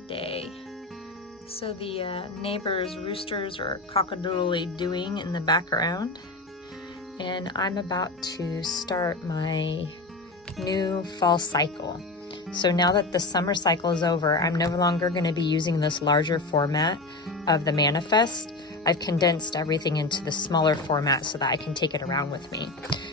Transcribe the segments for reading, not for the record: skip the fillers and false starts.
Good day. So the neighbors' roosters are cock-a-doodle doing in the background, and I'm about to start my new fall cycle. So now that the summer cycle is over, I'm no longer going to be using this larger format of the manifest. I've condensed everything into the smaller format so that I can take it around with me.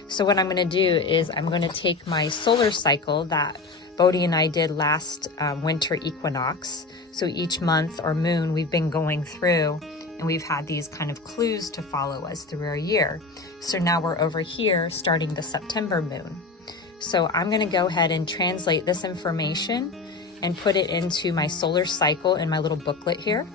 So what I'm going to do is I'm going to take my solar cycle that Bodhi and I did last winter equinox. So each month or moon we've been going through, and we've had these kind of clues to follow us through our year. So now we're over here starting the September moon. So I'm going to go ahead and translate this information and put it into my solar cycle in my little booklet here.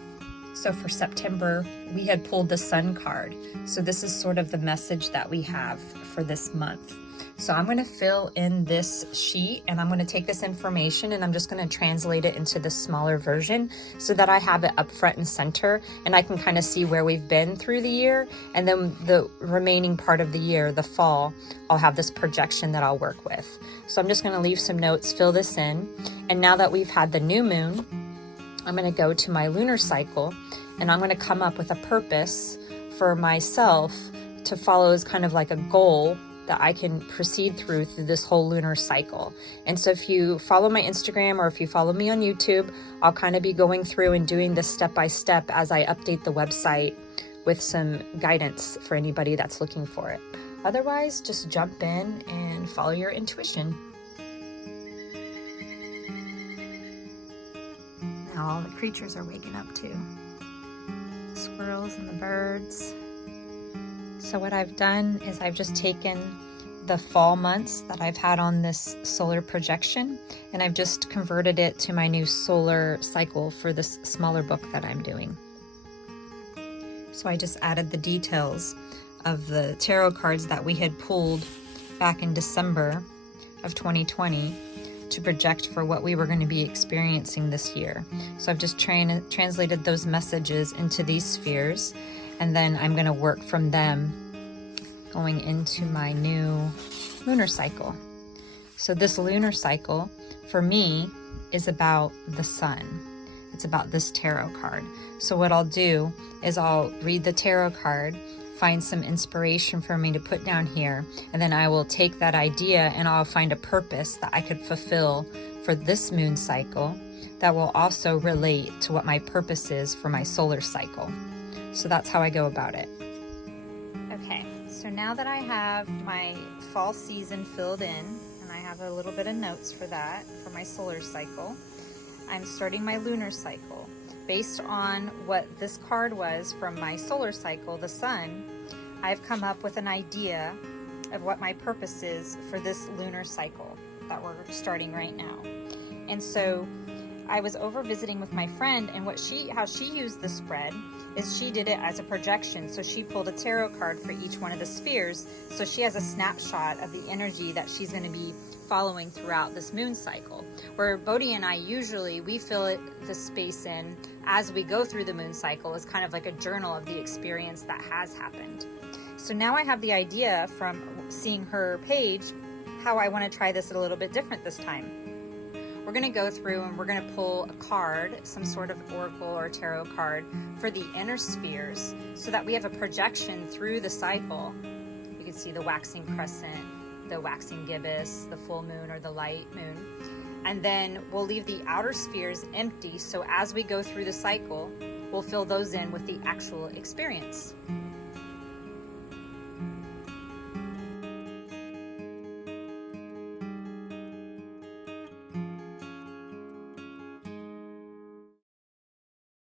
So for September, we had pulled the sun card. So this is sort of the message that we have for this month. So I'm going to fill in this sheet, and I'm going to take this information and I'm just going to translate it into the smaller version so that I have it up front and center, and I can kind of see where we've been through the year. And then the remaining part of the year, the fall, I'll have this projection that I'll work with. So I'm just going to leave some notes, fill this in. And now that we've had the new moon, I'm going to go to my lunar cycle, and I'm going to come up with a purpose for myself to follow as kind of like a goal that I can proceed through this whole lunar cycle. And so if you follow my Instagram or if you follow me on YouTube, I'll kind of be going through and doing this step by step as I update the website with some guidance for anybody that's looking for it. Otherwise, just jump in and follow your intuition. Now all the creatures are waking up too. The squirrels and the birds. So what I've done is I've just taken the fall months that I've had on this solar projection, and I've just converted it to my new solar cycle for this smaller book that I'm doing. So I just added the details of the tarot cards that we had pulled back in December of 2020 to project for what we were going to be experiencing this year. So I've just translated those messages into these spheres, and then I'm going to work from them going into my new lunar cycle. So this lunar cycle for me is about the sun. It's about this tarot card. So what I'll do is I'll read the tarot card, find some inspiration for me to put down here, and then I will take that idea and I'll find a purpose that I could fulfill for this moon cycle that will also relate to what my purpose is for my solar cycle. So that's how I go about it. Okay, so now that I have my fall season filled in, and I have a little bit of notes for that, for my solar cycle, I'm starting my lunar cycle. Based on what this card was from my solar cycle, the sun, I've come up with an idea of what my purpose is for this lunar cycle that we're starting right now. And so I was over visiting with my friend, and how she used the spread is she did it as a projection. So she pulled a tarot card for each one of the spheres. So she has a snapshot of the energy that she's going to be following throughout this moon cycle. Where Bodhi and I we fill the space in as we go through the moon cycle as kind of like a journal of the experience that has happened. So now I have the idea from seeing her page how I want to try this a little bit different this time. We're going to go through and we're going to pull a card, some sort of oracle or tarot card for the inner spheres so that we have a projection through the cycle. You can see the waxing crescent, the waxing gibbous, the full moon or the light moon. And then we'll leave the outer spheres empty, so as we go through the cycle, we'll fill those in with the actual experience.